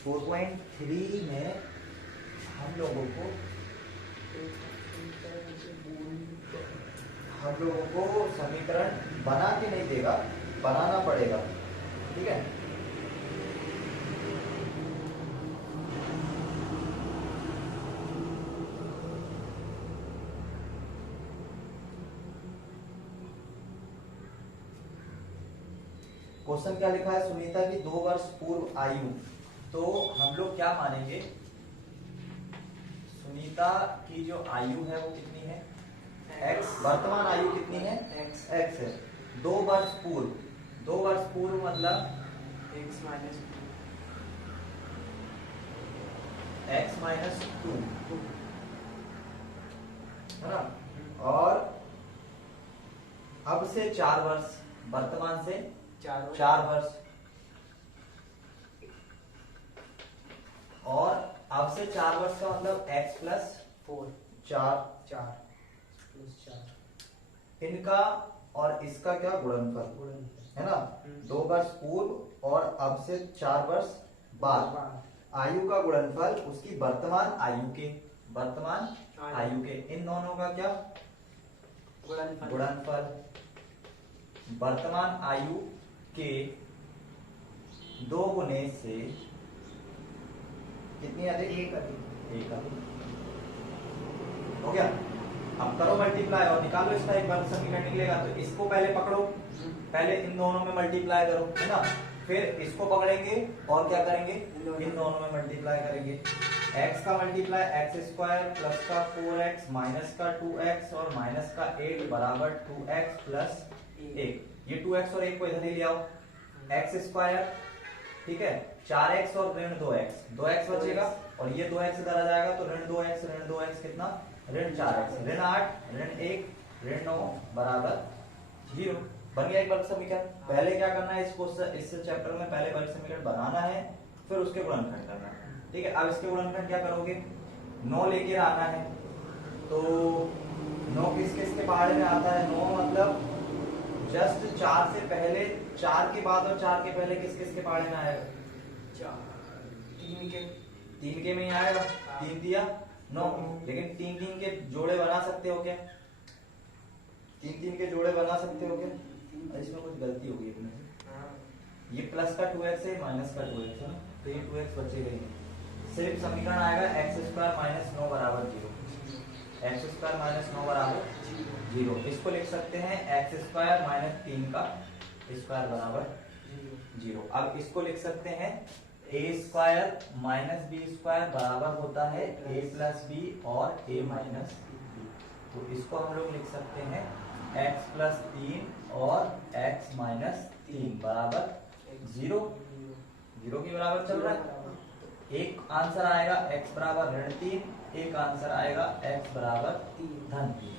4.3 में हम लोगों को समीकरण बना के नहीं देगा, बनाना पड़ेगा। ठीक है, क्वेश्चन क्या लिखा है, सुनीता की 2 वर्ष पूर्व आयु, तो हम लोग क्या मानेंगे, सुनीता की जो आयु है वो कितनी है, x, वर्तमान आयु कितनी है, x है। 2 वर्ष पूर्व, 2 वर्ष पूर्व मतलब x माइनस 2 है ना, और अब से 4 वर्ष, वर्तमान से 4 वर्ष, और अब से 4 वर्ष का मतलब x प्लस 4 इनका और इसका क्या गुणनफल है ना। 2 वर्ष पूर्व और अब से 4 वर्ष बाद आयु का गुणनफल उसकी वर्तमान आयु के, इन दोनों का क्या गुणनफल, वर्तमान आयु के 2 गुने से कितनी अधिक, एक अधिक हो गया। अब करो मल्टीप्लाई और निकालो इसका एक वर्ग समीकरण निकलेगा। तो इसको पहले पकड़ो, पहले इन दोनों में मल्टीप्लाई करो है ना, फिर इसको पकड़ेंगे और क्या करेंगे, इन दोनों में मल्टीप्लाई करेंगे। x का मल्टीप्लाई x स्क्वायर प्लस का 4x माइनस का 2x और माइनस का 8 बराबर 2x प्लस 1। ये 2x और 1 को इधर ही ले आओ, x स्क्वायर, ठीक है, 4x और ऋण 2x बचेगा और ये 2x इधर आ जाएगा, तो ऋण 2x कितना, ऋण 4x, ऋण 8 ऋण 1 ऋण 9 बराबर 0। बन गया एक वर्ग समीकरण। पहले क्या करना है, इस चैप्टर में पहले वर्ग समीकरण बनाना है, फिर उसके गुणनखंड करना है। ठीक है, अब इसके गुणनखंड क्या करोगे, 9 लेके आना है, तो 9 किस किस के पहाड़े में आता है, 9 मतलब जस्ट 4 से पहले, 4 के बाद और 4 के पहले किस किस के पहाड़े में आएगा, 3 के में ही आएगा, 3 दिया 9, लेकिन 3 के जोड़े बना सकते हो क्या, 3 के जोड़े बना सकते हो क्या, इसमें कुछ गलती होगी अपने से, ये प्लस का 2x है माइनस का 2x है ना, तो ये 2x बचेगा ही, सिर्फ समीकरण आएगा x स्क्वायर माइनस 9 बराबर 0, x स्क्वायर माइनस 9 बराबर 0। इसको लिख सकते हैं x स्क्वायर माइनस 3 का स्क्वायर बराबर 0। अब इसको लिख सकते हैं a square minus B square बराबर होता है a प्लस बी और a माइनस बी, तो इसको हम लोग लिख सकते हैं x प्लस 3 और x माइनस 3 बराबर 0, 0 के बराबर चल रहा है। एक आंसर आएगा x बराबर ऋण 3, एक आंसर आएगा x बराबर धन 3।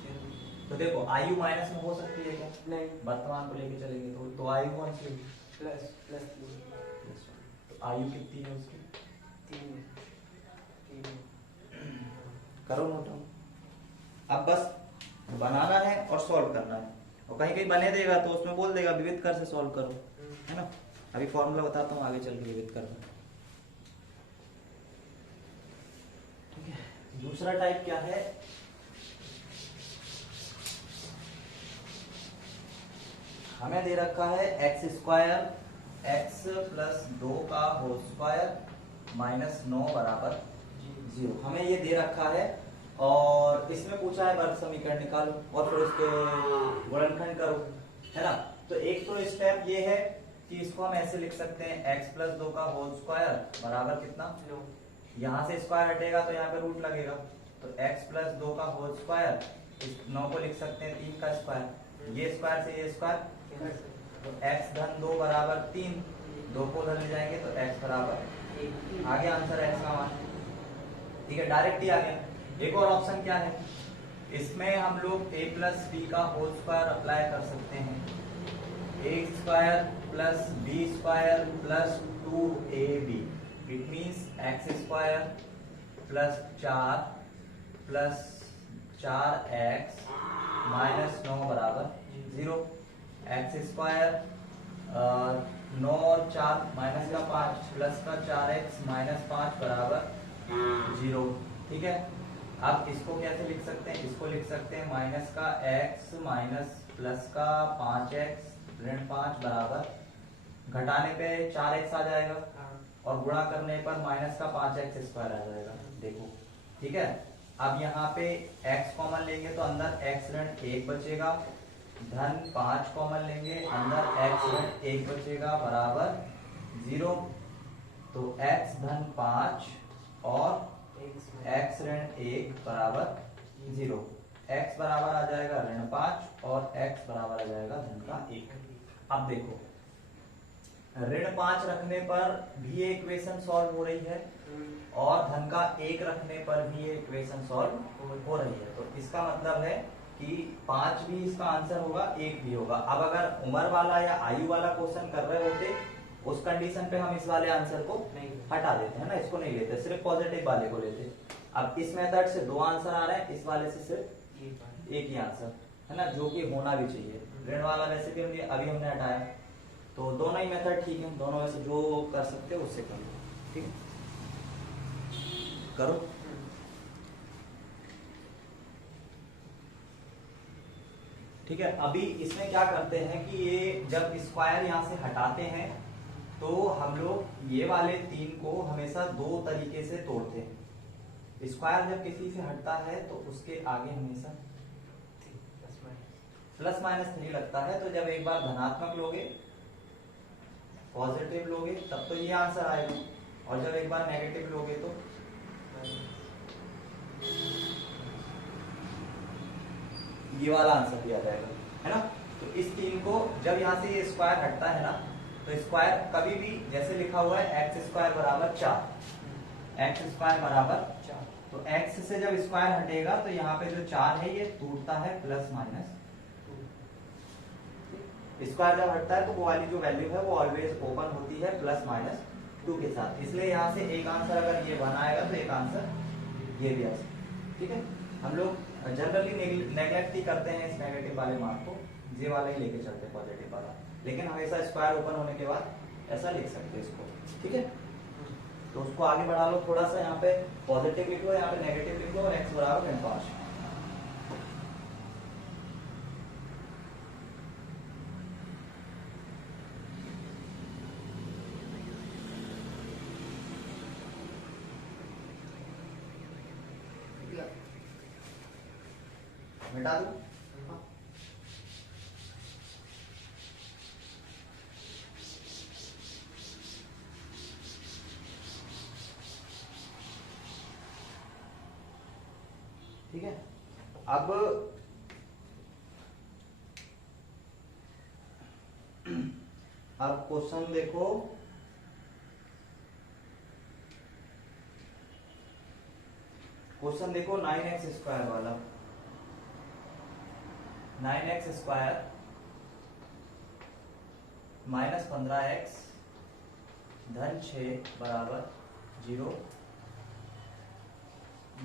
तो देखो आयु माइनस में हो सकती है क्या, नहीं, वर्तमान को लेके चलेंगे तो आयु कौन सी होगी, प्लस 3, तो आयु कितनी है उसकी, 3। करो नोट। अब बस बनाना है और सॉल्व करना है, और कहीं कहीं बने देगा तो उसमें बोल देगा विविध कर से सॉल्व करो, है ना। अभी फॉर्मूला बताता हूँ, आगे चल के विविध करना। ठीक है, दूसरा टाइप क्या है, हमें दे रखा है x स्क्वायर x प्लस 2 का होल स्क्वायर माइनस 9 बराबर 0, हमें ये दे रखा है, और इसमें पूछा है वर्ग समीकरण निकालो और फिर उसके गुणनखंड करो, है ना। तो एक तो स्टेप ये है कि इसको हम ऐसे लिख सकते हैं x प्लस 2 का होल स्क्वायर बराबर कितना, यहाँ से स्क्वायर हटेगा तो यहाँ पे रूट लगेगा, तो x प्लस 2 का होल स्क्वायर, इस 9 को लिख सकते हैं 3 का स्क्वायर, ये स्क्वायर से ये स्क्वायर, तो x धन 2 बराबर 3, 2 को उधर ले जाएंगे तो x बराबर, आगे आंसर x का मान। ठीक है, डायरेक्ट ही आ गया। एक और ऑप्शन क्या है, इसमें हम लोग a प्लस बी का होल स्क्वायर अप्लाई कर सकते हैं, a square plus B square plus 2ab, it means x square plus 4 plus 4x minus 9 बराबर 0, x स्क्वायर 9 और 4 माइनस का 5 प्लस का 4x माइनस 5 बराबर 0। ठीक है, अब इसको कैसे लिख सकते हैं, इसको लिख सकते हैं माइनस का x माइनस प्लस का 5x ऋण 5 बराबर, घटाने पे 4x आ जाएगा और गुणा करने पर माइनस का 5x स्क्वायर आ जाएगा। देखो ठीक है, अब यहाँ पे x कॉमन लेंगे तो अंदर x ऋण 1 बचेगा, धन 5 कॉमन लेंगे अंदर x ऋण 1 बचेगा बराबर 0। तो x धन 5 और x ऋण 1 बराबर 0। x बराबर आ जाएगा ऋण 5 और x बराबर आ जाएगा धन का 1। अब देखो ऋण 5 रखने पर भी ये इक्वेशन सॉल्व हो रही है और धन का 1 रखने पर भी ये इक्वेशन सॉल्व हो रही है। तो इसका मतलब है कि 5 भी इसका आंसर होगा, 1 भी होगा। अब अगर उम्र वाला या आयु वाला क्वेश्चन कर रहे होते उस कंडीशन पे हम इस वाले आंसर को हटा देते हैं ना, इसको नहीं लेते, सिर्फ पॉजिटिव वाले को लेते। अब इस मेथड से 2 आंसर आ रहे हैं, इस वाले से सिर्फ एक ही आंसर है ना, जो कि होना भी चाहिए। ऋण वाला वैसे भी अभी हमने हटाया, तो दोनों ही मेथड ठीक है, दोनों में से जो कर सकते हो उससे करो। ठीक है, करो। ठीक है, अभी इसमें क्या करते हैं कि ये जब स्क्वायर यहाँ से हटाते हैं तो हम लोग ये वाले 3 को हमेशा 2 तरीके से तोड़ते हैं। स्क्वायर जब किसी से हटता है तो उसके आगे हमेशा प्लस माइनस 3 लगता है। तो जब एक बार धनात्मक लोगे, पॉजिटिव लोगे, तब तो ये आंसर आएगा, और जब एक बार नेगेटिव लोगे तो ये वाला आंसर भी आ जाएगा, है ना। तो इस 3 को जब यहाँ से ये स्क्वायर हटता है ना, तो स्क्वायर कभी भी जैसे लिखा हुआ है x स्क्वायर बराबर 4, x स्क्वायर बराबर 4, तो x से जब स्क्वायर हटेगा तो यहाँ पे जो 4 है ये टूटता है प्लस माइनस 2। स्क्वायर जब हटता है तो वो वाली जो वैल्यू है वो ऑलवेज ओपन होती है प्लस माइनस 2 के साथ। इसलिए यहाँ से एक आंसर अगर ये 1 आएगा तो एक आंसर ये भी आ सकता। ठीक है, हम लोग जनरली नेग्लेक्ट ही करते हैं इस नेगेटिव वाले मार्क को, ये वाला ही लेके चलते हैं पॉजिटिव वाला, लेकिन हमेशा स्क्वायर ओपन होने के बाद ऐसा लिख सकते हैं इसको। ठीक है, तो उसको आगे बढ़ा लो थोड़ा सा, यहाँ पे पॉजिटिव लिख लो, यहाँ पे नेगेटिव लिख लो और x बराबर ऋण 5। मिटा दो। ठीक है, अब क्वेश्चन देखो, क्वेश्चन देखो 9x स्क्वायर वाला। 9x स्क्वायर माइनस 15x धन 6 बराबर 0।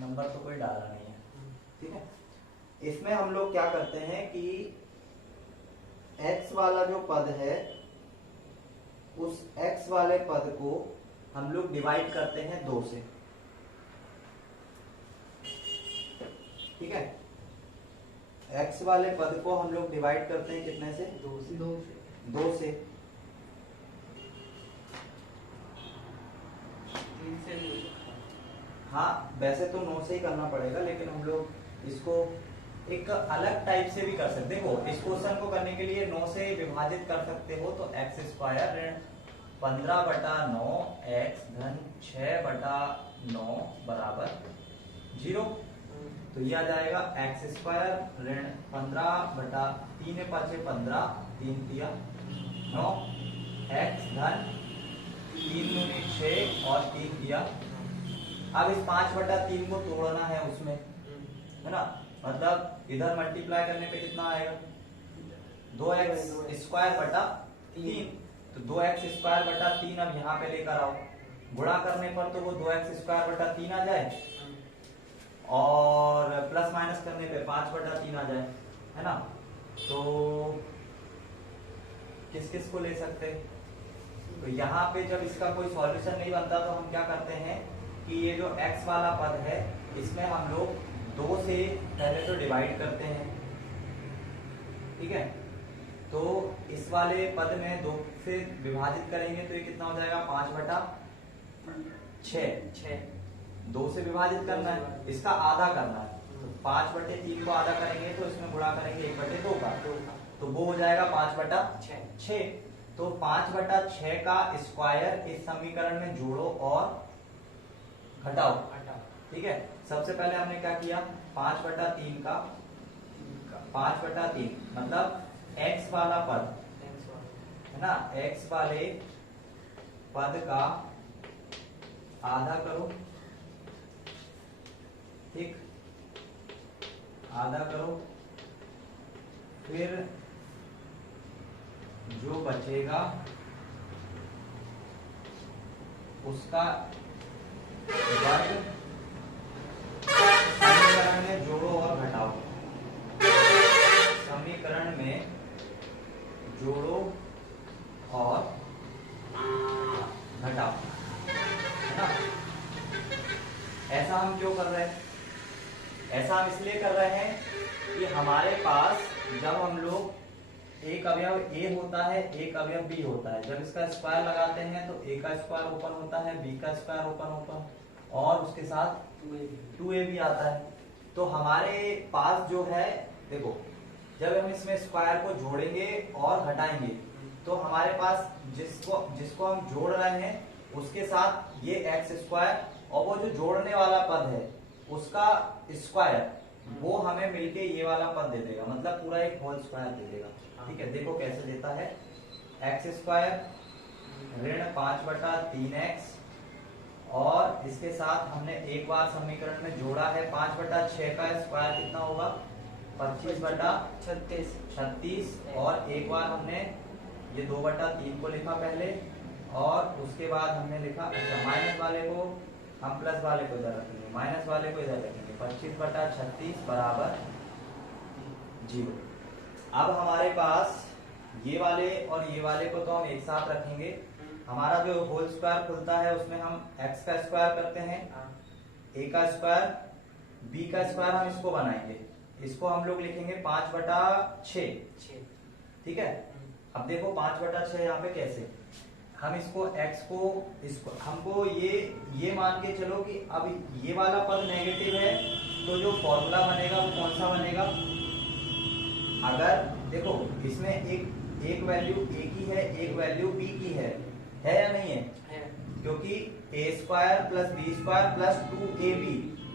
नंबर तो कोई डाला नहीं है। ठीक है, इसमें हम लोग क्या करते हैं कि x वाला जो पद है उस x वाले पद को हम लोग डिवाइड करते हैं 2 से। ठीक है, x वाले पद को हम लोग डिवाइड करते हैं कितने से? 2 से। 3 से नहीं। हाँ, वैसे तो 9 से ही करना पड़ेगा, लेकिन हम लोग इसको एक अलग टाइप से भी कर सकते हैं। देखो, इस क्वेश्चन को करने के लिए 9 से विभाजित कर सकते हो, तो x स्क्वायर ऋण 15/9 x धन 6/9 बराबर 0। तो ये आ जाएगा x स्क्वायर ऋण 15/3 5 15 3 दिया 9 x धन 3 दूनी 6 और 3 दिया। अब इस 5/3 को तोड़ना है उसमें, है ना, मतलब इधर मल्टीप्लाई करने पे कितना आएगा? 2x स्क्वायर बटा 3। तो 2x स्क्वायर बटा 3 अब यहाँ पे लेकर आओ, गुणा करने पर तो वो 2x स्क्वायर बटा 3 आ जाए और प्लस माइनस करने पे 5/3 आ जाए, है ना। तो किस किस को ले सकते हैं? तो यहाँ पे जब इसका कोई सॉल्यूशन नहीं बनता तो हम क्या करते हैं कि ये जो x वाला पद है इसमें हम लोग 2 से पहले तो डिवाइड करते हैं, ठीक है। तो इस वाले पद में 2 से विभाजित करेंगे तो ये कितना हो जाएगा 5/6। 2 से विभाजित करना है, इसका आधा करना है, तो 5/3 को आधा करेंगे तो इसमें गुणा करेंगे 1/2 का, तो वो हो जाएगा 5/6। तो 5/6 का स्क्वायर इस समीकरण में जोड़ो और घटाओ, ठीक है। सबसे पहले हमने क्या किया, 5/3 का 5/3 मतलब x वाला पद है ना, x वाले पद का आधा करो, ठीक, आधा करो, फिर जो बचेगा उसका वर्ग समीकरण में जोड़ो और घटाओ, समीकरण में जोड़ो और घटाओ, है ना। ऐसा हम क्यों कर रहे हैं, ऐसा हम इसलिए कर रहे हैं कि हमारे पास जब हम लोग एक अवयव a होता है एक अवयव b होता है, जब इसका स्क्वायर लगाते हैं तो a का स्क्वायर ओपन होता है, b का स्क्वायर ओपन और उसके साथ 2ab आता है। तो हमारे पास जो है, देखो जब हम इसमें स्क्वायर को जोड़ेंगे और घटाएंगे तो हमारे पास जिसको हम जोड़ रहे हैं उसके साथ ये x² और वो जो जोड़ने वाला पद है उसका स्क्वायर, वो हमें मिलके ये वाला पद दे देगा, मतलब पूरा एक होल स्क्वायर दे देगा, ठीक है। देखो कैसे देता है, x² ऋण 5/3x और इसके साथ हमने एक बार समीकरण में जोड़ा है 5/6 का स्क्वायर कितना होगा 25/36 और एक बार हमने ये 2/3 को लिखा पहले और उसके बाद हमने लिखा, अच्छा माइनस वाले को हम प्लस वाले को इधर रखेंगे, माइनस वाले को इधर रखेंगे, 25/36 बराबर 0। अब हमारे पास ये वाले और ये वाले को तो हम एक साथ रखेंगे, हमारा जो होल स्क्वायर खुलता है उसमें हम x का स्क्वायर करते हैं, a का स्क्वायर, b का स्क्वायर हम इसको बनाएंगे, इसको हम लोग लिखेंगे 5/6, ठीक है। अब देखो 5/6 यहाँ पे कैसे, हम इसको x को इसको हमको ये मान के चलो कि अब ये वाला पद नेगेटिव है तो जो फॉर्मूला बनेगा वो कौन सा बनेगा, अगर देखो इसमें एक वैल्यू a की है एक वैल्यू b की है या नहीं है, क्योंकि a² + b² +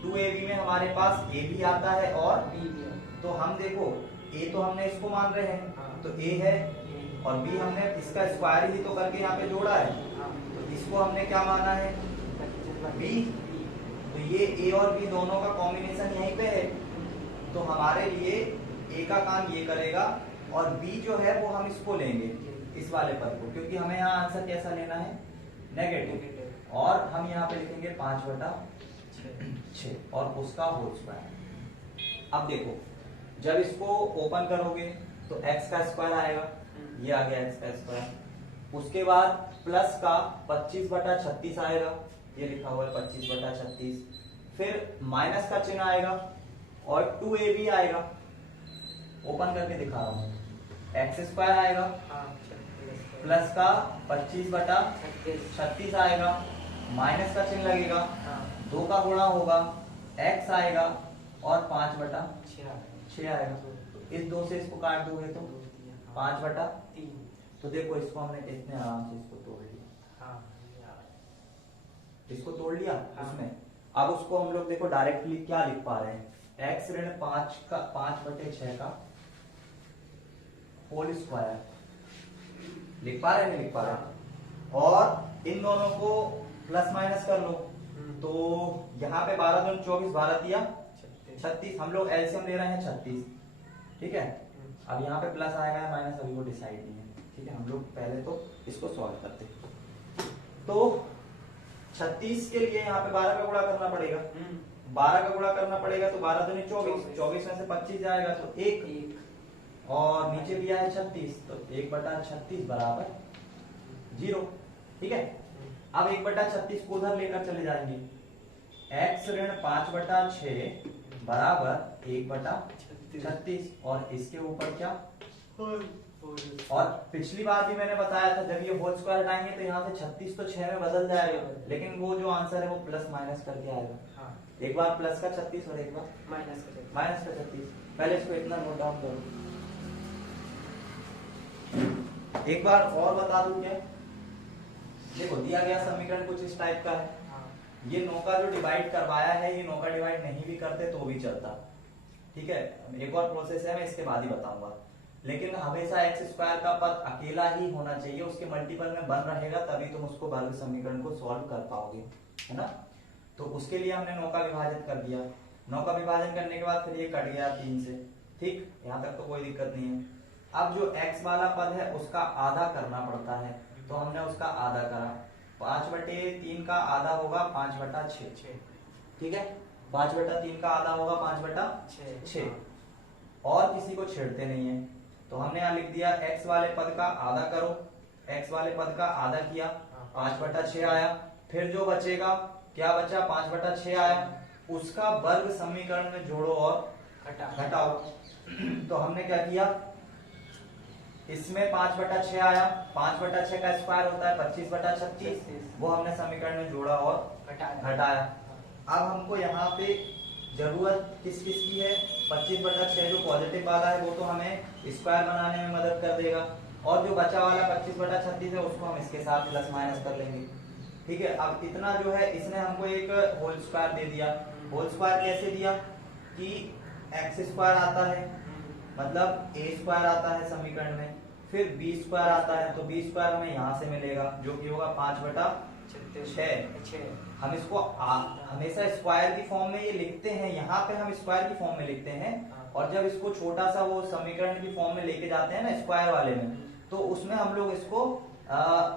2ab में हमारे पास a भी आता है और b भी है, तो हम देखो a तो हमने इसको मान रहे हैं तो a है और b हमने इसका स्क्वायर ही तो करके यहाँ पे जोड़ा है, तो इसको हमने क्या माना है b, तो ये a और b दोनों का कॉम्बिनेशन यहीं पे है, तो हमारे लिए a का काम ये करेगा और b जो है वो हम इसको लेंगे इस वाले पद को, क्योंकि हमें यहाँ आंसर कैसा लेना है नेगेटिव, और हम यहाँ पे लिखेंगे 5/6 और उसका होल स्क्वायर। अब देखो जब इसको ओपन करोगे तो x का स्क्वायर आएगा, ये आ गया x का स्क्वायर, उसके बाद प्लस का 25/36 आएगा, ये लिखा हुआ है 25/36, फिर माइनस का चिन्ह आएगा और 2ab आएगा, ओपन करके दिखा रहा हूँ, x² आएगा प्लस का 25/36 आएगा, माइनस का चिन्ह लगेगा, 2 का गुणा होगा, x आएगा और 5/6 आएगा, तो इस 2 से इसको काट दोगे तो 5/3, तो देखो इसको हमने कितने आराम से इसको तोड़ लिया, इसको तोड़ लिया उसमें। अब उसको हम लोग देखो डायरेक्टली क्या लिख पा रहे हैं, x ऋण 5/6 का होल स्क्वायर लिख पा रहे हैं, नहीं लिख पा रहे, और इन दोनों को प्लस माइनस कर लो, तो यहाँ पे 12 दूनी 24, 12 × 36, हम लोग एलसीएम ले रहे हैं 36, ठीक है। अब यहाँ पे प्लस आएगा या माइनस अभी वो डिसाइड नहीं है, ठीक है, हम लोग पहले तो इसको सॉल्व करते हैं। तो 36 के लिए यहाँ पे 12 का गुणा करना पड़ेगा, 12 का गुणा करना पड़ेगा तो 12 दूनी 24, 24 में से 25 जाएगा तो 1 और नीचे दिया है 36, तो 1/36 बराबर 0, ठीक है। अब 1/36 को उधर लेकर चले जाएंगे, x ऋण 5/6 बराबर 1/36, और इसके ऊपर क्या, और पिछली बार भी मैंने बताया था जब ये होल स्क्वायर हटाएंगे तो यहाँ से 36 तो 6 में बदल जाएगा, लेकिन वो जो आंसर है वो प्लस माइनस करके आएगा। हाँ। एक बार प्लस का 36 और एक बार माइनस का 36। पहले इसको इतना नोट डाउन करो। एक बार और बता दूं क्या, देखो दिया गया समीकरण कुछ इस टाइप का है। ये 9 का जो डिवाइड करवाया है, ये 9 का डिवाइड नहीं भी करते तो भी चलता, ठीक है। एक और प्रोसेस है, मैं इसके बाद ही बताऊंगा, लेकिन हमेशा एक्स स्क्वायर का पद अकेला ही होना चाहिए, उसके मल्टीपल में बन रहेगा तभी तुम उसको वर्ग समीकरण को सॉल्व कर पाओगे, है ना। तो उसके लिए हमने 9 का विभाजन कर दिया। 9 का विभाजन करने के बाद फिर ये कट गया 3 से, ठीक, यहाँ तक तो कोई दिक्कत नहीं है। अब जो x वाला पद है उसका आधा करना पड़ता है, तो हमने उसका आधा करा। 5/3 का आधा होगा 5/6, ठीक है। 5/3 का आधा होगा 5/6, और किसी को छेड़ते नहीं है, तो हमने यहाँ लिख दिया x वाले पद का आधा करो, x वाले पद का आधा किया, 5/6 आया। फिर जो बचेगा, क्या बचा, 5/6 आया, उसका वर्ग समीकरण में जोड़ो और घटाओ। तो हमने क्या किया, इसमें 5/6 आया, 5/6 का स्क्वायर होता है 25/36, वो हमने समीकरण में जोड़ा और घटाया। अब हमको यहाँ पे जरूरत किस किस की है, 25/6 जो पॉजिटिव वाला है वो तो हमें स्क्वायर बनाने में मदद कर देगा, और जो बचा वाला 25/36 है उसको हम इसके साथ प्लस माइनस कर लेंगे, ठीक है। अब इतना जो है इसने हमको एक होल स्क्वायर दे दिया। होल स्क्वायर कैसे दिया कि एक्स स्क्वायर आता है, मतलब ए स्क्वायर आता है समीकरण में, फिर बी स्क्वायर आता है, तो बी स्क्वायर हमें यहाँ से मिलेगा जो कि होगा 5/6। हम इसको हमेशा स्क्वायर की फॉर्म में ये लिखते हैं, यहाँ पे हम स्क्वायर की फॉर्म में लिखते हैं, और जब इसको छोटा सा वो समीकरण की फॉर्म में लेके जाते हैं ना स्क्वायर वाले में, तो उसमें हम लोग इसको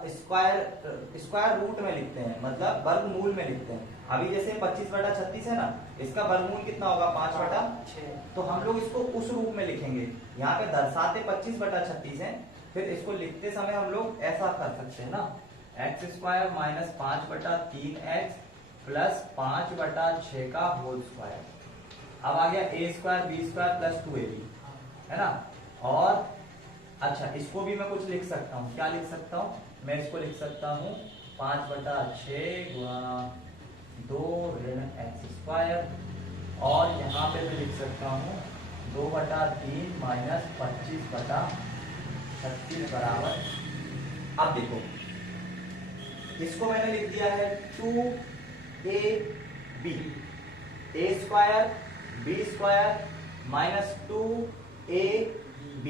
स्क्वायर रूट में लिखते हैं, मतलब वर्गमूल में लिखते हैं। अभी जैसे 25/36 है ना, इसका वर्गमूल कितना होगा 5/6, तो हम लोग इसको उस रूप में लिखेंगे। यहाँ पे दर्शाते 25/36 है, फिर इसको लिखते समय हम लोग ऐसा कर सकते हैं ना, x² माइनस 5/3x प्लस 5/6 का होल स्क्वायर। अब आ गया a² b² प्लस 2ab, है ना। और अच्छा, इसको भी मैं कुछ लिख सकता हूँ, क्या लिख सकता हूँ, मैं इसको लिख सकता हूँ 5/6 गुणा 2 ऋण x², और यहाँ पे मैं लिख सकता हूँ 2/3 माइनस 25/36 बराबर। अब देखो इसको मैंने लिख दिया है 2ab, a² माइनस 2ab।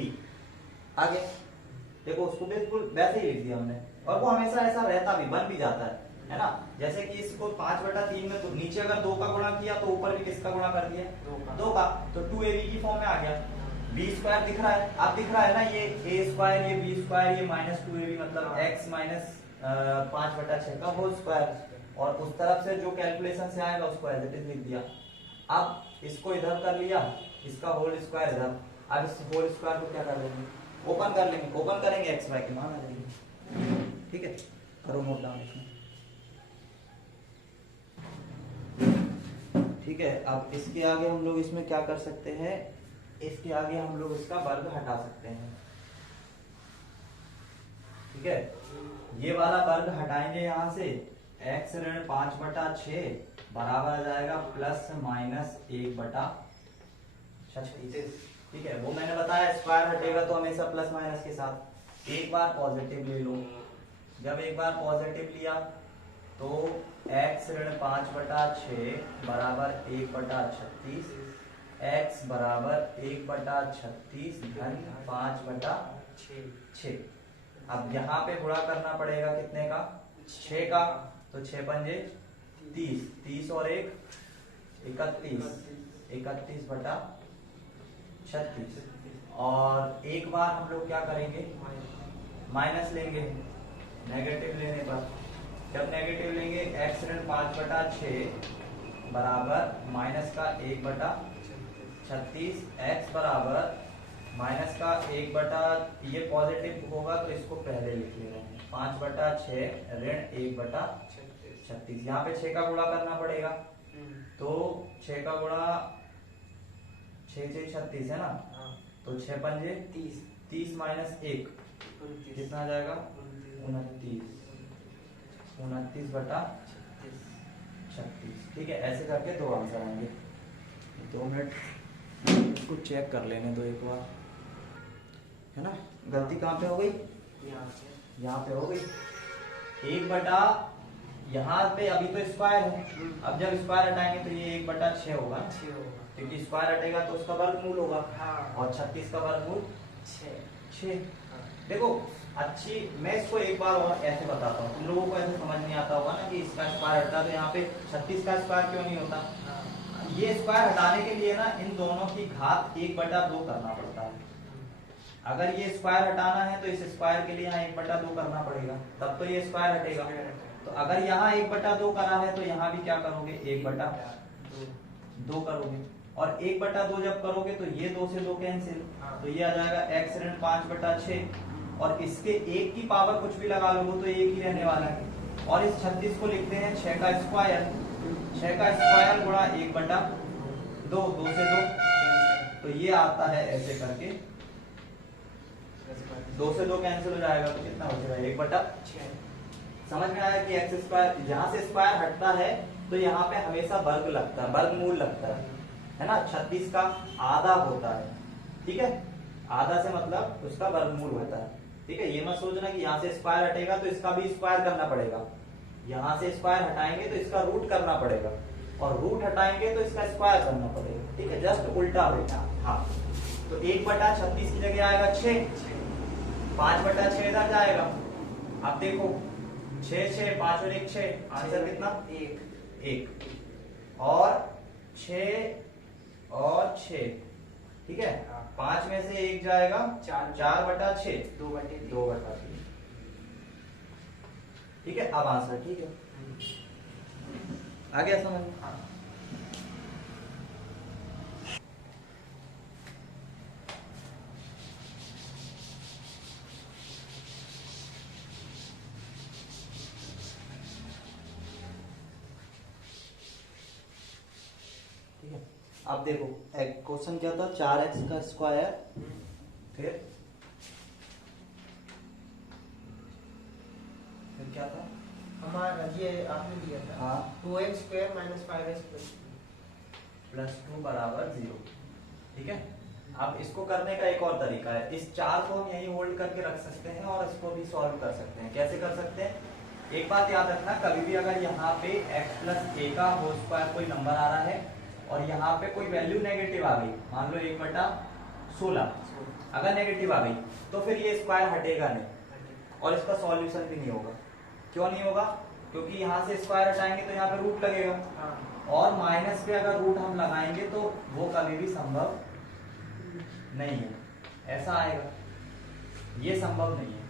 आगे देखो उसको बिल्कुल वैसे ही लिख दिया हमने, और वो हमेशा ऐसा रहता भी, बन भी जाता है ना। जैसे कि इसको 5/3 में तो नीचे अगर 2 का गुणा किया तो ऊपर भी किसका गुणा कर दिया, 2 का, तो 2ab की फॉर्म में आ गया। b² दिख रहा है, अब दिख रहा है ना, ये a² ये b², ये माइनस 2ab, मतलब x माइनस 5/6 का होल स्क्वायर, और उस तरफ से जो कैलकुलेशन से आएगा उसको एज इट इज लिख दिया। अब इसको इधर कर लिया, इसका होल स्क्वायर इधर। अब इस होल स्क्वायर को क्या कर लेंगे, ओपन कर लेंगे, ओपन करेंगे एक्स वाई के मान आ जाएंगे, ठीक है। करो नोट डाउन इसमें, ठीक है। अब इसके आगे हम लोग इसमें क्या कर सकते हैं, इसके आगे हम लोग इसका वर्ग हटा सकते हैं, ठीक है। ये वाला वर्ग हटाएंगे यहाँ से, x ऋण 5/6 बराबर आ जाएगा प्लस माइनस 1/36, ठीक है। वो मैंने बताया स्क्वायर हटेगा तो हमेशा प्लस माइनस के साथ। एक बार पॉजिटिव ले लो, जब एक बार पॉजिटिव लिया तो x ऋण 5/6 बराबर 1/36, x बराबर 1/36 धन 5/6। अब यहाँ पे गुणा करना पड़ेगा कितने का, 6 का, तो 6 पंजे 30, 30 और 1 31, 31/36। और एक बार हम लोग क्या करेंगे, माइनस लेंगे, नेगेटिव लेने पर। जब नेगेटिव लेंगे x ऋण 5/6 बराबर माइनस का 1/36, x बराबर माइनस का 1 ये पॉजिटिव होगा तो इसको पहले लिख ले रहे हैं 5/6 ऋण 1/36। यहाँ पे 6 का गुणा करना पड़ेगा, तो 6 का गुणा 6 से 36 है ना, तो 6 पंजे 30 माइनस 1 कितना आ जाएगा 29/36। ठीक है, ऐसे करके दो आंसर आएंगे। 2 मिनट इसको चेक कर लेने दो एक बार, है ना। गलती कहाँ पे हो गई, यहाँ पे हो गई। 1/, यहाँ पे अभी तो स्क्वायर है, अब जब स्क्वायर हटाएंगे तो ये 1/6 होगा, क्योंकि स्क्वायर हटेगा तो उसका वर्गमूल होगा। और 36 का वर्गमूल 6। देखो अच्छी, मैं इसको एक बार और ऐसे बताता हूँ, तुम लोगों को ऐसे समझ नहीं आता होगा ना कि इसका स्क्वायर हटा तो यहाँ पे 36 का स्क्वायर क्यों नहीं होता। ये स्क्वायर हटाने के लिए ना इन दोनों की घात 1/2 करना पड़ता है। अगर ये स्क्वायर हटाना है तो इस स्क्वायर के लिए यहाँ 1/2 करना पड़ेगा, तब तो ये स्क्वायर हटेगा। तो अगर यहाँ 1/2 करा है तो यहाँ भी क्या करोगे 1/2 करोगे, और 1/2 जब करोगे तो ये 2 से 2 कैंसिल, तो ये आ जाएगा x ऋण 5/6, और इसके 1 की पावर कुछ भी लगा लो तो 1 ही रहने वाला है। और इस 36 को लिखते हैं 6 का स्क्वायर, 6 का स्क्वायर गुणा 1/2, 2 से 2, तो ये आता है ऐसे करके 2 से 2 कैंसिल हो जाएगा, तो कितना बचेगा 1/6। समझ में आया कि एक्स स्क्वायर, जहां से स्क्वायर हटता है तो यहाँ पे हमेशा वर्ग लगता है, वर्गमूल लगता है ना। 36 का आधा होता है, ठीक है, आधा से मतलब उसका वर्गमूल होता है, ठीक है। ये मत सोचना कि यहाँ से स्क्वायर हटेगा तो इसका भी स्क्वायर करना पड़ेगा, यहाँ से स्क्वायर हटाएंगे तो इसका रूट करना पड़ेगा, और रूट हटाएंगे तो इसका स्क्वायर करना पड़ेगा, ठीक है, जस्ट उल्टा होगा। हाँ, तो 1/36 की जगह आएगा 6, 5/6 इधर जाएगा। अब देखो 6 6 5 और 1 6, आंसर कितना 1, और 6 और 6, ठीक है। 5 में से 1 जाएगा 4/6, 2/3, ठीक है। अब आंसर ठीक है, आ गया समझ में। ठीक है, अब देखो क्वेश्चन क्या था, 4x का स्क्वायर, फिर क्या था हमारा, ये आपने दिया था। हाँ, 2x square minus 5x plus 2 बराबर 0, ठीक है। अब इसको करने का एक और तरीका है, इस 4 को हम यही होल्ड करके रख सकते हैं और इसको भी सॉल्व कर सकते हैं। कैसे कर सकते हैं, एक बात याद रखना, कभी भी अगर यहाँ पे x प्लस a का होल स्क्वायर कोई नंबर आ रहा है और यहाँ पे कोई वैल्यू नेगेटिव आ गई, मान लो 1/16 अगर नेगेटिव आ गई, तो फिर ये स्क्वायर हटेगा नहीं और इसका सॉल्यूशन भी नहीं होगा। क्यों नहीं होगा, क्योंकि यहाँ से स्क्वायर हटाएंगे तो यहाँ पे रूट लगेगा, और माइनस पे अगर रूट हम लगाएंगे तो वो कभी भी संभव नहीं है, ऐसा आएगा, ये संभव नहीं है,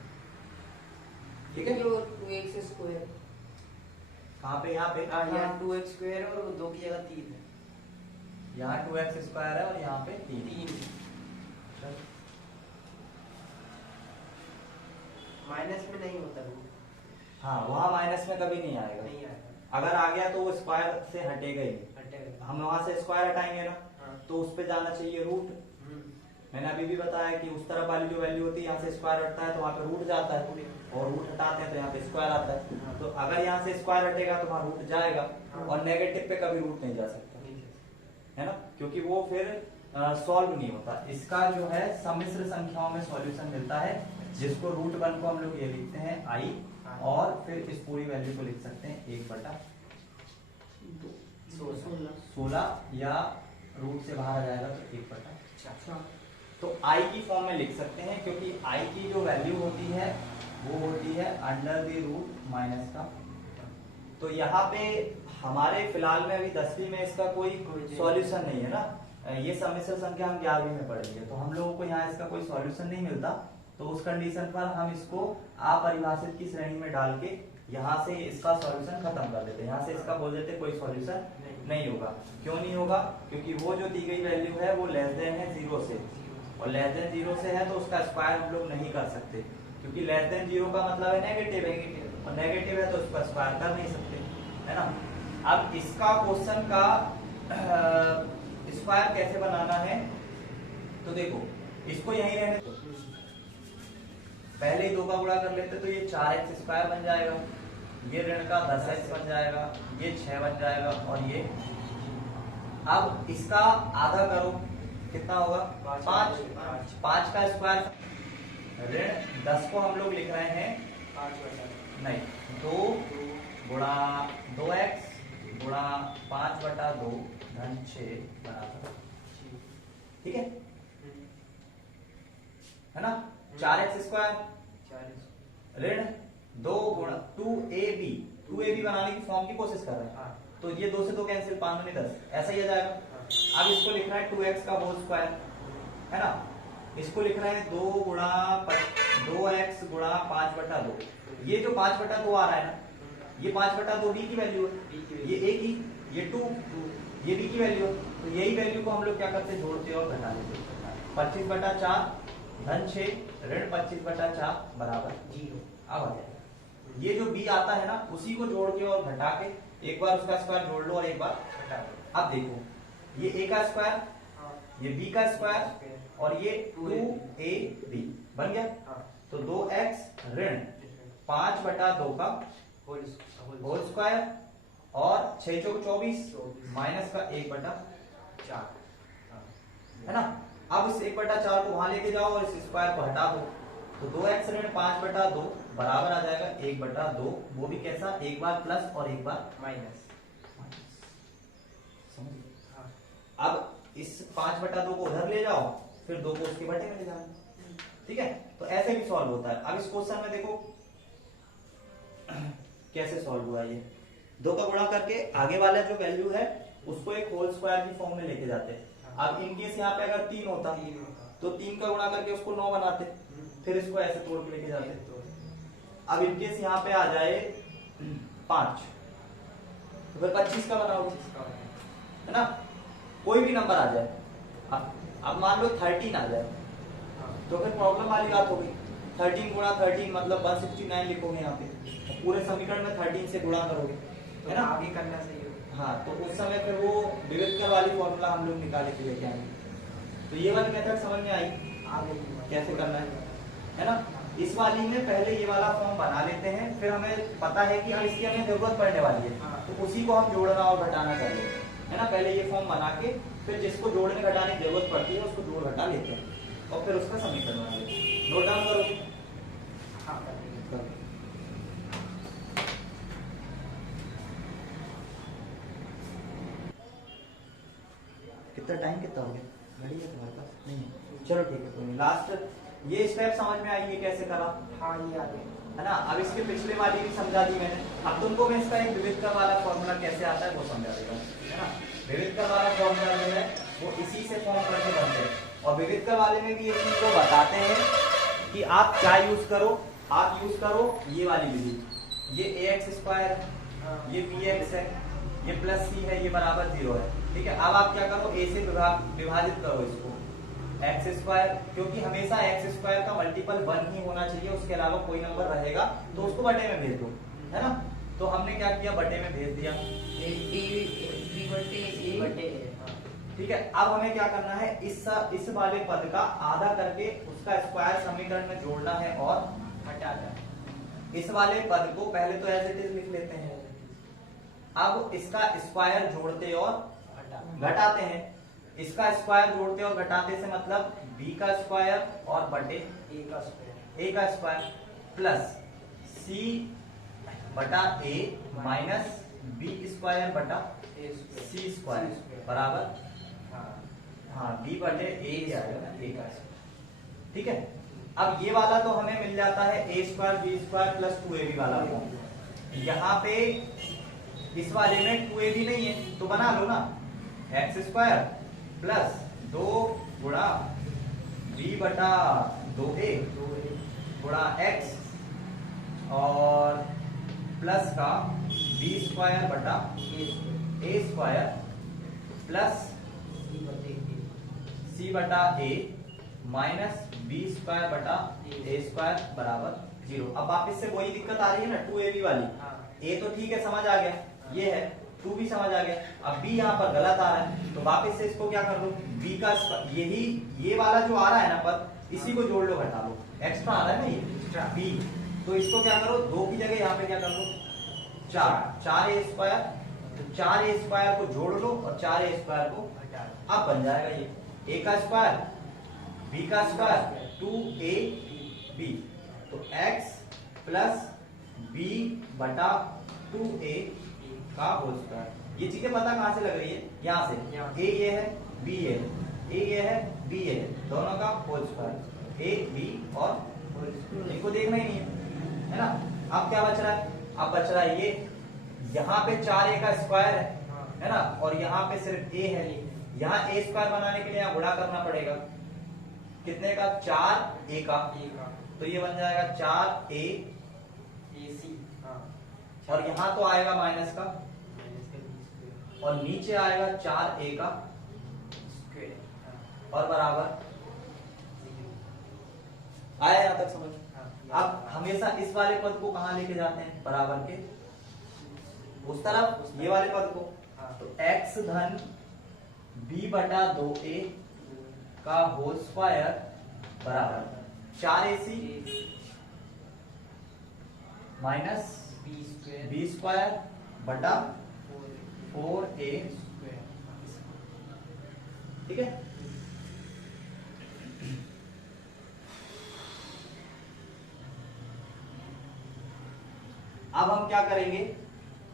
ठीक है। 2x स्क्वायर कहाँ पे, यहाँ पे, यहाँ 2x स्क्वायर और 2 की जगह 3 है, यहाँ 2x स्क्वायर है और यहाँ पे 3। माइनस में नहीं होता रूट, हाँ, वहाँ माइनस में कभी नहीं आएगा, नहीं आएगा, अगर आ गया तो वो स्क्वायर से हटेगा ही। हटेगा। हम वहां से स्क्वायर हटाएंगे ना, हाँ। तो उस पे जाना चाहिए रूट। मैंने अभी भी बताया कि उस तरफ वाली जो वैल्यू होती है, यहाँ से स्क्वायर हटता है तो वहाँ पे रूट जाता है, और रूट हटाते हैं तो यहाँ पे स्क्वायर आता है। हाँ। तो अगर यहाँ से स्क्वायर हटेगा तो वहाँ रूट जाएगा, हाँ। और नेगेटिव पे कभी रूट नहीं जा सकता, है ना, क्योंकि वो फिर सॉल्व नहीं होता। इसका जो है सम्मिश्र संख्याओं में सॉल्यूशन मिलता है, जिसको √1 को हम लोग ये लिखते हैं i, और फिर इस पूरी वैल्यू को लिख सकते हैं 1/16, या रूट से बाहर आ जाएगा तो 1/4। तो i की फॉर्म में लिख सकते हैं, क्योंकि i की जो वैल्यू होती है वो होती है √, का। तो यहाँ पे हमारे फिलहाल में अभी 10वीं में इसका कोई सॉल्यूशन नहीं है ना, ये सम्मिश्र संख्या हम 11वीं में पढ़ेंगे, तो हम लोगों को यहाँ इसका कोई सॉल्यूशन नहीं मिलता। तो उस कंडीशन पर हम इसको अपरिभाषित की श्रेणी में डाल के यहाँ से इसका सॉल्यूशन खत्म कर देते हैं, यहाँ से इसका बोल देते कोई सॉल्यूशन नहीं होगा। क्यों नहीं होगा, क्योंकि वो जो दी गई वैल्यू है वो लेस देन है 0 से, और लेस देन 0 से है तो उसका स्क्वायर हम लोग नहीं कर सकते, क्योंकि लेस देन 0 का मतलब है नेगेटिव है, और नेगेटिव है तो उसको स्क्वायर कर नहीं सकते, है ना। अब इसका क्वेश्चन का स्क्वायर कैसे बनाना है, तो देखो इसको यहीं रहने दो, पहले ही 2 का गुणा कर लेते तो ये 4x स्क्वायर बन जाएगा, ये ऋण का 10x बन जाएगा, ये 6 बन जाएगा, और ये अब इसका आधा करो कितना होगा 5, 5 का स्क्वायर ऋण 10 को हम लोग लिख रहे हैं 5 नहीं 2 गुणा 2x गुणा 5/2 धन 6 बराबर, ठीक है ना। 4x स्क्वायर ऋण 2 गुणा 2ab बनाने की फॉर्म की कोशिश कर रहे हैं, तो ये 2 से 2 कैंसिल, 5 दूनी 10, ऐसा ही आ जाएगा। अब इसको लिख रहा है 2x का होल स्क्वायर, है ना, इसको लिख रहे हैं 2x गुणा 5/2, ये जो 5/2 आ रहा है ना, ये 5/2 b की वैल्यू है, ये a की, ये 2 ये b की वैल्यू है, तो यही वैल्यू को हम लोग क्या करते हैं, जोड़ते और घटा लेते हैं। 25/4 धन 6 ऋण 25/4 बराबर 0। अब आ जाए ये जो b आता है ना, उसी को जोड़ के और घटा के, एक बार उसका स्क्वायर जोड़ लो और एक बार घटा लो। अब देखो ये a का स्क्वायर, ये b का स्क्वायर, और ये 2ab बन गया, तो 2x ऋण 5/2 का होल स्क्वायर, और 6 चौक 24 माइनस का 1/4, है ना। अब इस 1/4 को वहां लेके जाओ और इस स्क्वायर को हटा दो, तो 2x ऋण 5/2 बराबर आ जाएगा 1/2, वो भी कैसा, एक बार प्लस और एक बार माइनस। अब इस 5/2 को उधर ले जाओ, फिर 2 को उसके बटे में ले जाओ, ठीक है। तो ऐसे भी सॉल्व होता है। अब इस क्वेश्चन में देखो कैसे सॉल्व हुआ, ये 2 का गुणा करके आगे वाला जो वैल्यू है उसको एक होल स्क्वायर की फॉर्म में लेके जाते हैं। अब इनकेस यहाँ पे अगर 3 होता तो 3 का गुणा करके उसको 9 बनाते, फिर इसको ऐसे तोड़ के लेके जाते। अब इनकेस यहाँ पे आ जाए 5, तो फिर 25 का बनाओगे, है ना, कोई भी नंबर आ जाए। अब मान लो 13 आ जाए, तो फिर प्रॉब्लम वाली बात होगी। 13 गुणा 13 मतलब 169 लिखोगे यहाँ पे, पूरे समीकरण में 13 से गुणा करोगे, है ना, आगे करना सही होगा। हाँ, तो उस समय फिर वो विविधकर वाली फॉर्मूला हम लोग निकाले के लेके आएंगे। तो ये वाली मेथड समझ में आई आगे कैसे करना है ना। इस वाली में पहले ये वाला फॉर्म बना लेते हैं, फिर हमें पता है कि अब इसकी हमें जरूरत पड़ने वाली है, तो उसी को हम जोड़ना और घटाना कर लेते हैं, है ना। पहले ये फॉर्म बना के फिर जिसको जोड़ने घटाने की जरूरत पड़ती है उसको जोड़ घटा लेते हैं, और फिर उसका समीकरण बना लेते हैं। नोट डाउन करो। कितना टाइम कितना हो गया, घड़ी है तुम्हारे पास? नहीं है, चलो ठीक है, कोई नहीं। लास्ट ये स्टेप समझ में आई, ये कैसे करा, हाँ ये आ गया, है ना। अब इसके पिछले वाली भी समझा दी मैंने, अब तुमको मैं इसका एक विविधकर वाला फॉर्मूला कैसे आता है वो समझा देगा, है ना। विविधकर वाला फॉर्मूला जो है वो इसी से फॉर्म करके बनते हैं, और विविधकर वाले में भी ये चीज को बताते हैं कि आप क्या यूज करो। आप यूज करो ये वाली विधि, ये ax², ये bx है, ये प्लस सी है, ये बराबर 0 है, ठीक है। अब आप क्या करो, a से विभाजित करो इसको x², क्योंकि हमेशा x² का मल्टीपल 1 ही होना चाहिए, उसके अलावा कोई नंबर रहेगा तो उसको बटे में भेज दो, है ना। तो हमने क्या किया, बटे में भेज दिया, ठीक है। अब हमें क्या करना है, इस वाले पद का आधा करके उसका स्क्वायर समीकरण में जोड़ना है और हटाना है। इस वाले पद को पहले तो एज इट इज लिख लेते हैं, अब इसका स्क्वायर जोड़ते और घटाते हैं। इसका स्क्वायर जोड़ते और घटाते से मतलब b का स्क्वायर और बटे a का स्क्वायर प्लस c बटा a माइनस b² बटा c² बराबर, हाँ b बटे a आएगा ना, a का, ठीक है। अब ये वाला तो हमें मिल जाता है a² b² प्लस 2ab वाला फॉर्म। यहाँ पे इस वाले में 2ab नहीं है तो बना लो ना, x² प्लस 2 गुणा b बटा 2a गुणा x और प्लस का b² बटा a² प्लस c बटा a माइनस बी स्क्वायर बटा ए स्क्वायर बराबर 0। अब वापस से वही दिक्कत आ रही है ना 2ab वाली। हाँ। ए तो ठीक है समझ आ गया, ये है 2 भी समझ आ गया। अब बी यहाँ पर गलत आ रहा है तो वापस से इसको क्या कर लो, बी का यही ये वाला जो आ रहा है ना पद, इसी को जोड़ लो घटा लो, एक्स्ट्रा आ रहा है ना ये बी, तो इसको क्या करो 2 की जगह यहाँ पे क्या कर लो 4 ए स्क्वायर, तो 4 ए स्क्वायर को जोड़ लो और 4 ए स्क्वायर को घटा लो। अब बन जाएगा ये ए का स्क्वायर बी का स्क्वायर 2a b, तो x प्लस बी बटा 2a का होल स्क्वायर। ये चीजें पता कहां से लग रही है, यहाँ से a ये है b ये है, a ये है b ये है, दोनों का होल स्क्वायर a b और इनको देखना ही नहीं है ना। अब क्या बच रहा है, अब बच रहा है ये यहाँ पे 4a का स्क्वायर है ना, और यहाँ पे सिर्फ a है। यहाँ a स्क्वायर बनाने के लिए यहाँ गुणा करना पड़ेगा, कितने का 4a का, तो ये बन जाएगा 4a AC, हाँ। और यहाँ तो आएगा माइनस का और नीचे आएगा 4a का स्क्वायर, हाँ। और बराबर आया यहाँ तक समझ। हाँ। अब हमेशा इस वाले पद को कहाँ लेके जाते हैं, बराबर के उस तरफ, ये वाले पद को, हाँ। तो x धन b बटा 2a का होल स्क्वायर बराबर 4ac माइनस बी स्क्वायर बटा 4a, ठीक है। अब हम क्या करेंगे,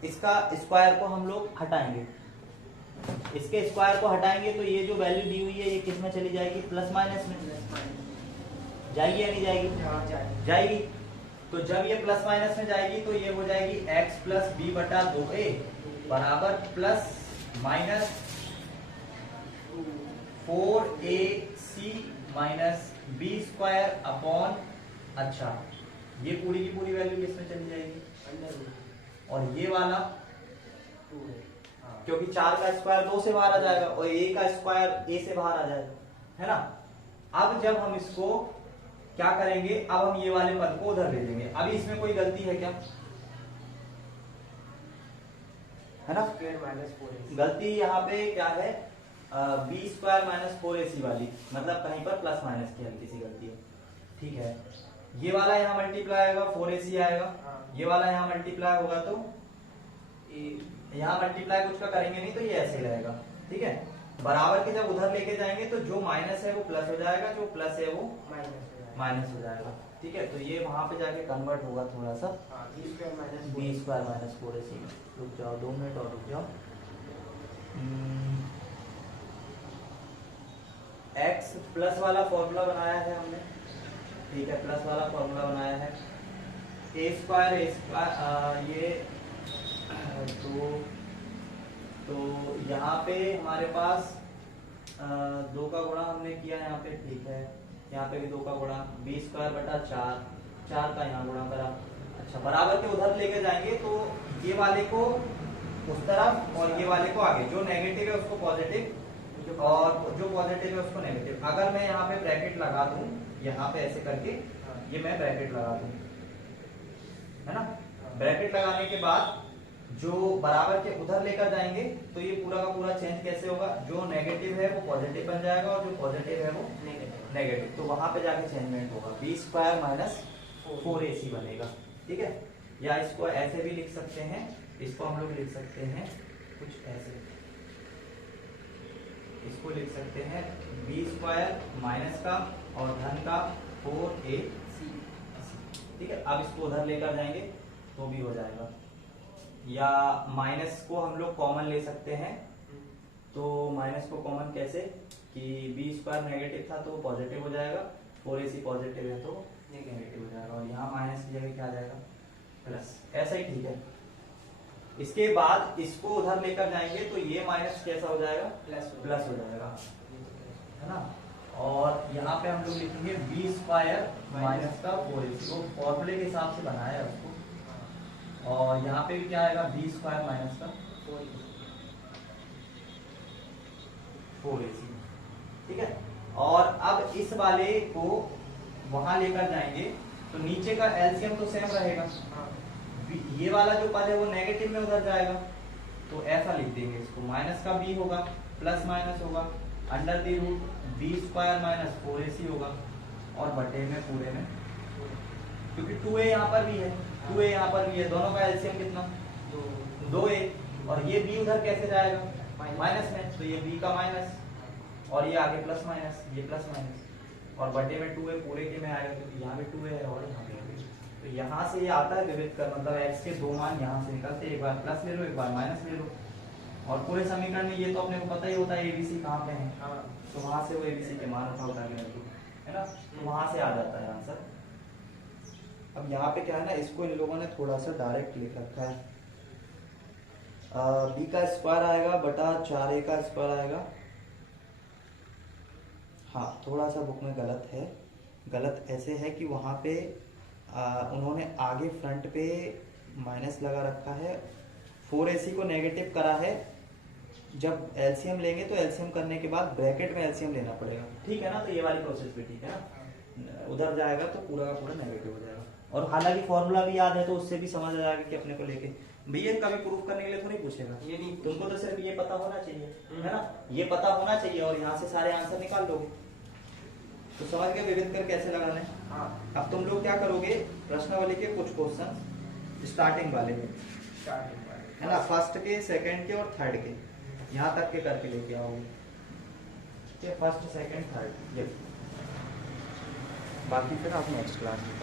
इसका स्क्वायर को हम लोग हटाएंगे, इसके स्क्वायर को हटाएंगे तो ये जो वैल्यू दी हुई है ये किस में चली जाएगी, प्लस माइनस में जाएगी या नहीं जाएगी, जाएगी। तो जब ये प्लस माइनस में जाएगी तो ये हो जाएगी x प्लस बी बटा 2a बराबर plus minus 4ac minus B square upon, अच्छा ये पूरी की पूरी वैल्यू किस में चली जाएगी, और ये वाला क्योंकि 4 का स्क्वायर 2 से बाहर आ जाएगा और a का स्क्वायर a से बाहर आ जाएगा, है ना। अब जब हम इसको क्या करेंगे, अब हम ये वाले पद को उधर ले लेंगे। अभी इसमें कोई गलती है क्या, है ना। गलती यहाँ पे क्या है, बी स्क्वायर माइनस 4ac वाली, मतलब कहीं पर प्लस माइनस की हल्की सी गलती है, ठीक है। ये वाला यहाँ मल्टीप्लाई आएगा 4ac आएगा, ये वाला यहाँ मल्टीप्लाई होगा तो यहाँ मल्टीप्लाई कुछ का करेंगे नहीं तो ये ऐसे रहेगा, ठीक है। बराबर के जब उधर लेके जाएंगे तो जो माइनस है वो प्लस हो जाएगा, जो प्लस है वो माइनस हो जाएगा, ठीक है। तो ये वहां पे जाके कन्वर्ट होगा थोड़ा सा, बी स्क्वायर माइनस 4ac। रुक जाओ 2 मिनट और रुक जाओ। x प्लस वाला फॉर्मूला बनाया है हमने, ठीक है, प्लस वाला फॉर्मूला बनाया है, ए स्क्वायर ये तो यहाँ पे हमारे पास 2 का गुणा हमने किया यहाँ पे, ठीक है। यहाँ पे भी 2 का गुणा, बी स्क्वायर बटा 4 का यहाँ गुणा करा। अच्छा बराबर के उधर लेके जाएंगे तो ये वाले को उस तरफ और ये वाले को आगे, जो नेगेटिव है उसको पॉजिटिव और जो पॉजिटिव है उसको नेगेटिव। अगर मैं यहाँ पे ब्रैकेट लगा दूं, यहाँ पे ऐसे करके ये मैं ब्रैकेट लगा दूं, है ना। ब्रैकेट लगाने के बाद जो बराबर के उधर लेकर जाएंगे तो ये पूरा का पूरा चेंज कैसे होगा, जो नेगेटिव है वो पॉजिटिव बन जाएगा और जो पॉजिटिव है वो नेगेटिव, तो वहां पे जाके चेंजमेंट होगा, बी स्क्वायर माइनस 4ac बनेगा, ठीक है। या इसको ऐसे भी लिख सकते हैं, इसको हम लोग लिख सकते हैं कुछ ऐसे, इसको लिख सकते हैं बी स्क्वायर माइनस का और धन का 4ac, ठीक है। अब इसको उधर लेकर जाएंगे तो भी हो जाएगा, या माइनस को हम लोग कॉमन ले सकते हैं। तो माइनस को कॉमन कैसे, कि बी स्क्वायर नेगेटिव था तो पॉजिटिव हो जाएगा, 4ac पॉजिटिव है तो नेगेटिव हो जाएगा, और यहाँ माइनस की जगह क्या आ जाएगा, प्लस, ऐसा ही ठीक है। इसके बाद इसको उधर लेकर जाएंगे तो ये माइनस कैसा हो जाएगा, प्लस हो जाएगा, है ना। और यहाँ पे हम लोग लिखेंगे बी स्क्वायर माइनस का 4ac, वो फॉर्मूले के हिसाब से बनाया है उसको। और यहाँ पे भी क्या आएगा, बी स्क्वायर माइनस का 4ac, ठीक है। और अब इस वाले को वहां लेकर जाएंगे तो नीचे का एलसीएम तो सेम रहेगा, हाँ ये वाला जो पद है वो नेगेटिव में उधर जाएगा, तो ऐसा लिख देंगे इसको, माइनस का बी होगा प्लस माइनस होगा under the root B square minus 4ac होगा और बटे में पूरे में, क्योंकि 2a यहाँ पर भी है 2a यहाँ पर भी है, दोनों का एलसीएम कितना 2a, और ये b उधर कैसे जाएगा माइनस में, तो ये b का माइनस और ये आगे प्लस माइनस, ये प्लस माइनस और बटे में 2a पूरे के में आएगा क्योंकि यहाँ पे 2a है और यहाँ पे 2a। तो यहाँ से ये आता है विविध कर, मतलब x के दो मान यहाँ से निकलते हैं, एक बार प्लस ले लो एक बार माइनस ले लो, और पूरे समीकरण में ये तो अपने को पता ही होता है एबीसी कहाँ पे है, हाँ तो वहां से वो एबीसी के मान उठा के रख दो, है ना, तो वहां से आ जाता है आंसर। अब यहाँ पे क्या है ना, इसको इन लोगों ने थोड़ा सा डायरेक्ट लिख रखा है, बी का स्क्वायर आएगा बटा 4a का स्क्वायर आएगा, हाँ थोड़ा सा बुक में गलत है, गलत ऐसे है कि वहाँ पे उन्होंने आगे फ्रंट पे माइनस लगा रखा है, 4ac को नेगेटिव करा है, जब एलसीएम लेंगे तो एलसीएम करने के बाद ब्रैकेट में एलसीएम लेना पड़ेगा, ठीक है ना, तो ये वाली प्रोसेस भी ठीक है ना, उधर जाएगा तो पूरा का पूरा नेगेटिव हो जाएगा, और हालांकि फॉर्मूला भी याद है तो उससे भी समझ आ जाएगा कि अपने को लेके भैया कभी प्रूफ करने के लिए थोड़ी पूछेगा, ये नहीं तुमको तो सिर्फ ये पता होना चाहिए, है ना, ये पता होना चाहिए और यहाँ से सारे आंसर निकाल लोगे, तो समझ गए विविध कर कैसे लगाना है। हाँ अब तुम लोग क्या करोगे, प्रश्नावली के कुछ क्वेश्चन स्टार्टिंग वाले में, स्टार्टिंग वाले है ना, फर्स्ट के सेकंड के और थर्ड के यहाँ तक के करके लेके आओगे, ये फर्स्ट सेकंड थर्ड ये, बाकी फिर आप नेक्स्ट क्लास में